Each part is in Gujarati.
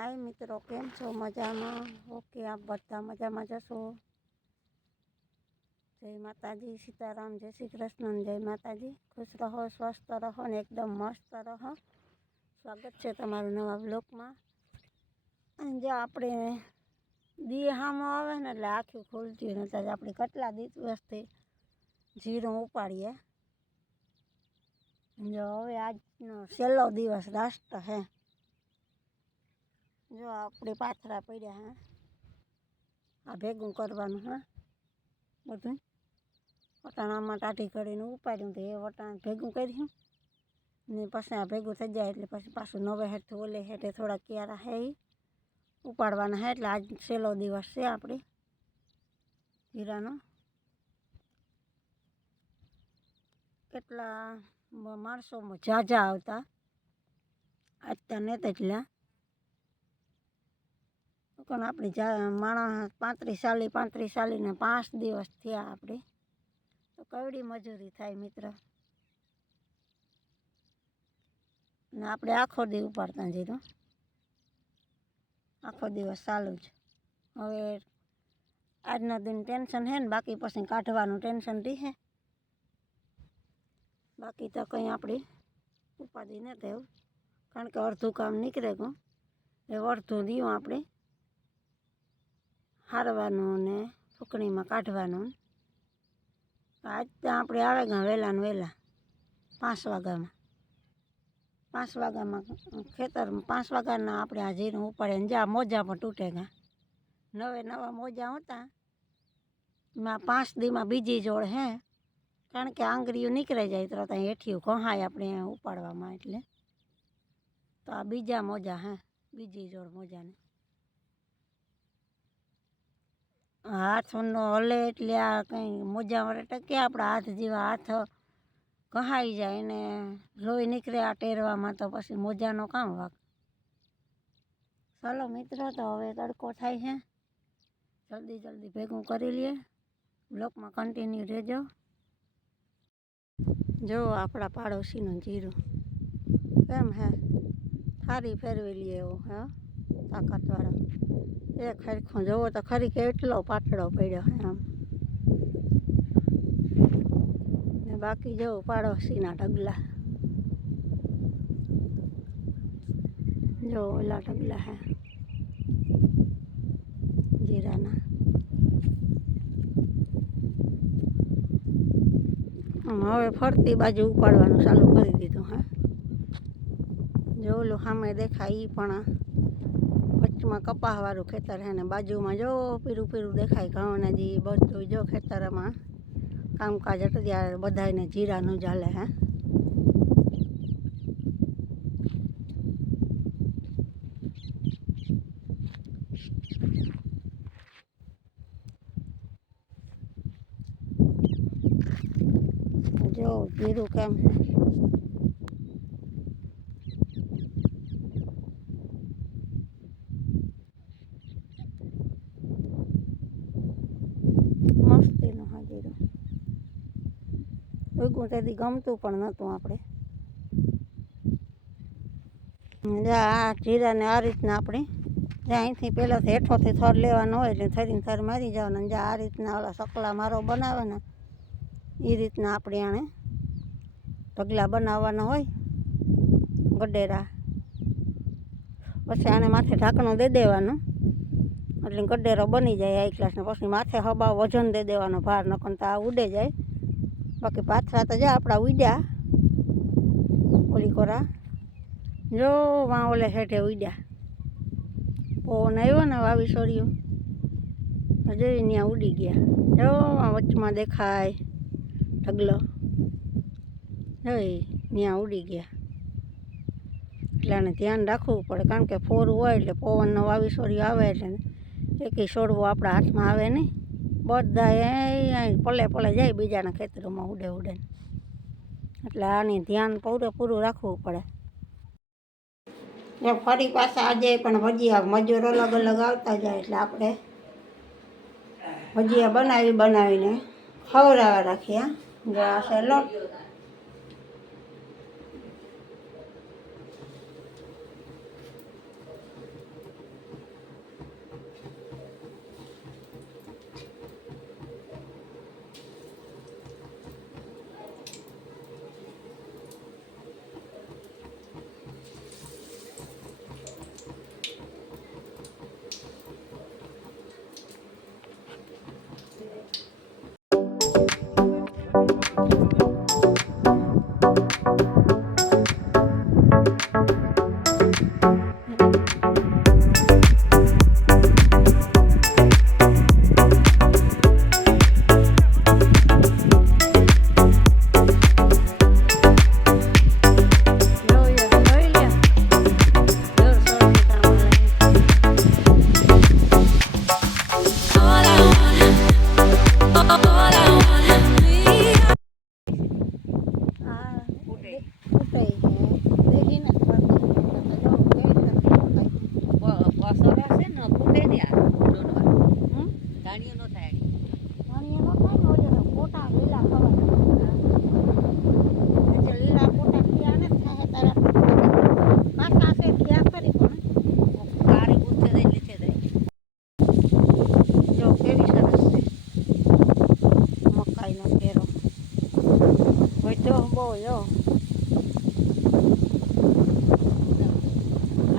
હાય મિત્રો, કેમ છો? મજામાં? ઓકે, આપ બધા મજામાં જશો? જય માતાજી, સીતારામ, જય શ્રી કૃષ્ણ ને જય માતાજી. ખુશ રહો, સ્વસ્થ રહો ને એકદમ મસ્ત રહો. સ્વાગત છે તમારું નવા બ્લોકમાં અને જો આપણે દી હામો આવે ને એટલે આખી ખુલતી નથી આપણે કેટલા દિવસથી જીરું ઉપાડીએ. જો હવે આજનો છેલ્લો દિવસ લાસ્ટ હે. જો આપણે પાથરા પડ્યા, હા. આ ભેગું કરવાનું, હા. બધું. વટાણામાં ટાઢી કરીને ઉપાડ્યું તો એ વટાણ ભેગું કર્યું. ને પછી આ ભેગું થઈ જાય એટલે પછી પાછું નવે હેઠથી ઓલે હેઠે થોડા ક્યારા હે ઉપાડવાના હે એટલે આજ છેલ્લો દિવસ છે આપણે હીરાનો કેટલા માણસોમાં માણસો ઝાઝા આવતા. આજતા ને તેટલા પણ આપણી જા, માણસ પાંત્રીસ સાલી, પાંત્રીસ સાલીને પાંચ દિવસ થયા આપણે તો કવડી મજૂરી થાય મિત્ર. ને આપણે આખો દી ઉપાડતા જીરું આખો દિવસ ચાલુ જ. હવે આજના દિન ટેન્શન હે ને, બાકી પછી કાઢવાનું ટેન્શન રહે. બાકી તો કંઈ આપણી ઉપાધિ ન થયું કારણ કે અડધું કામ નીકળે ગયું એ અડધું દિયું આપણે હારવાનું ને ફૂકણીમાં કાઢવાનું આજ તો આપણે આવે ગયા વહેલા ને વહેલા, પાંચ વાગ્યામાં. પાંચ વાગ્યામાં ખેતરમાં, પાંચ વાગ્યાના આપણે આ જીરું ઉપાડે ને જ્યાં મોજા પણ તૂટે ગયા નવે નવા મોજા હતા, એમાં પાંચ દીમાં બીજી જોડ હે, કારણ કે આંગળીઓ નીકળી જાય તો ત્યાં હેઠિયું ઘહાય આપણે ઉપાડવામાં એટલે. તો આ બીજા મોજા હે, બીજી જોડ મોજાને. હાથનો હલે એટલે આ કંઈ મોજા વડે ટકે આપણા હાથ જેવા હાથ કહાઈ જાય ને લોહી નીકળે આ ટેરવામાં તો પછી મોજાનો કામ વાક. ચાલો મિત્રો, તો હવે તડકો થાય છે. જલ્દી જલ્દી ભેગું કરી લઈએ બ્લોકમાં કન્ટિન્યુ રહેજો. જો આપણા પાડોશીનું જીરું. કેમ હે. થારી ફેરવી લઈએ એવું હે. તાકાતવાળો. એક ખરખું જોવો તો ખરી કેટલો પાતળો પડ્યો હે આમ. ને બાકી જો પાડોશીના ઢગલા. જો ઓલા ઢગલા હે. જીરાના. હવે ફરતી બાજુ ઉપાડવાનું ચાલુ કરી દીધું હા. જો ઓલું સામે દેખાય એ પણ વચમાં કપાસવાળું ખેતર છે ને, બાજુમાં જો પીરું પીરું દેખાય, ઘઉંને જે બધું જો ખેતરમાં કામકાજ અત્યારે બધાને જીરાનું ચાલે હે. જો જીરું કેમ છે મસ્તીનું હા જીરું ઉગું તેથી ગમતું પણ નહોતું આપણે. આ જીરાને આ રીતના આપણે. જ્યાં અહીંથી પહેલાંથી હેઠોથી થર લેવાનો હોય એટલે થરીને થર મારી જવાના. જ્યાં આ રીતના ઓલા સકલા મારો બનાવે ને એ રીતના આપણે આણે ઢગલા બનાવવાના હોય. ગડેરા. પછી આને માથે ઢાંકણું દઈ દેવાનું. એટલે ગડેરો બની જાય આ ક્લાસને પછી માથે હબાવ વજન દઈ દેવાનો ભાર, નકર તો આ ઉડે જાય. બાકી પાથરા તો જા, આપણા ઉડ્યા ઓલી કોરા. જો વાં ઓલે હેઠે ઉડ્યા પવન આવ્યો ને વાવી સોર્યું જોઈ ત્યાં ઉડી ગયા. જો વાં વચમાં દેખાય. ઢગલો. જો ત્યાં ઉડી ગયા. એટલે આને ધ્યાન રાખવું પડે, કારણ કે ફોરું હોય એટલે પવનનો વાવી સોર્યું આવે એટલે એકેય છોડવો આપણા હાથમાં આવે નહીં. બધા એ પલે પલે જાય બીજાના ખેતરોમાં ઉડે ઉડે. એટલે આની ધ્યાન પૂરેપૂરું રાખવું પડે. ને ફરી પાછા આજે પણ ભજીયા મજૂર અલગ અલગ આવતા જાય એટલે આપણે ભજીયા બનાવી બનાવીને ખવડાવવા રાખ્યા આ છે લોટ.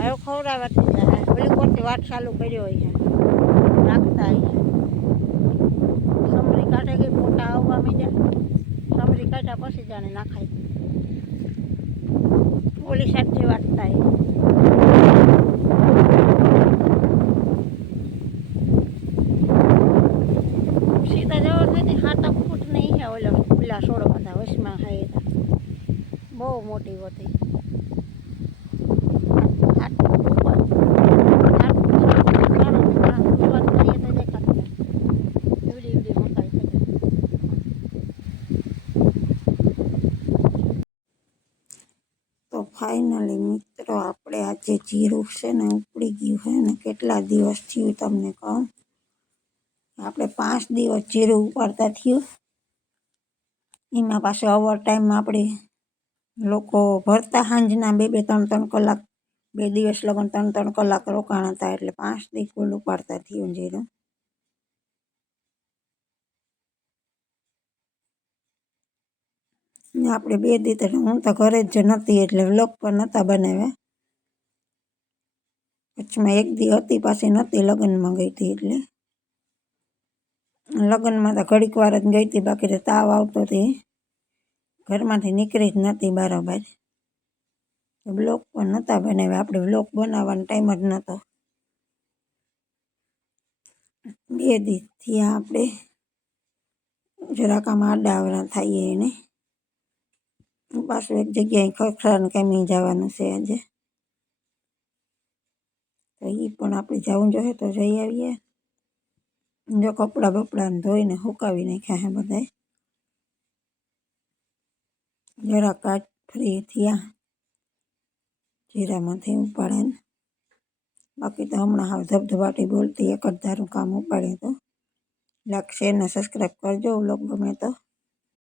નવરાવાથી ખવડાવવા પેલી કોરથી વાટ ચાલુ કર્યો હોય રાખતા સમરી કાઢે ગઈ મોટા આવવા મીડ્યા? સમરી કાઢ્યા પછી જાણે નાખાય. ઓલી વાંચતા વાટતા હોય સીધા જવા નથી હાથા ફૂટ નહીં છે ઓલા ઓલા સોડો બધા વચમાં હાય હતા બહુ મોટી હોતી આઠ ફૂટ ઉપર આઠ ફૂટ સાત ફૂટ કાઢો ને કાં શરૂઆત કરીએ તો દેખાતું નહીં. એવડી એવડી મકાઈ છે તો ફાઇનલી મિત્રો આપણે આજે જીરું છે ને, ઉપડી ગયું છે ને, કેટલા દિવસ થયું તમને કહું? આપણે પાંચ દિવસ જીરું ઉપાડતા થયું. એમાં પાછું ઓવર ટાઈમમાં આપણે લોકો ભરતા સાંજના બે બે ત્રણ ત્રણ કલાક, બે દિવસ લગન ત્રણ ત્રણ કલાક રોકાણ હતા એટલે પાંચ દી કુલ ઉપાડતા થયું જીરું. આપણે બે દી હું તો ઘરે જ નહોતી એટલે વ્લોગ પણ નહોતા બનાવ્યા. વચમાં એક દી હતી, પાછી નહોતી, લગ્નમાં ગઈ હતી એટલે. લગ્નમાં તો ઘડીક વાર જ ગઈ હતી, બાકી તો તાવ આવતો હતી ઘરમાંથી નીકળી જ નહોતી બરાબર બ્લોક પણ નહોતા બનાવ્યા. આપણે બ્લોક બનાવવાનો ટાઈમ જ નહોતો. બે દી થયા આપણે. જરાક આમ અવરા થઈએ એને. પાછું એક જગ્યાએ ખખરાને કામી જવાનું છે આજે. તો એ પણ આપણે જવું જોઈએ તો જઈ આવીએ. જો કપડાં બપડાને ધોઈને સુકાવી નાખ્યા હે બધાય. જરાક કાચ ફ્રી થયા. જીરામાંથી ઉપાડે ને બાકી તો હમણાં હાવ ધબધબાટી બોલતી એક જ ધારું કામ ઉપાડ્યું તો લાગશે એને સબસ્ક્રાઈબ કરજો વ્લોગ ગમે તો.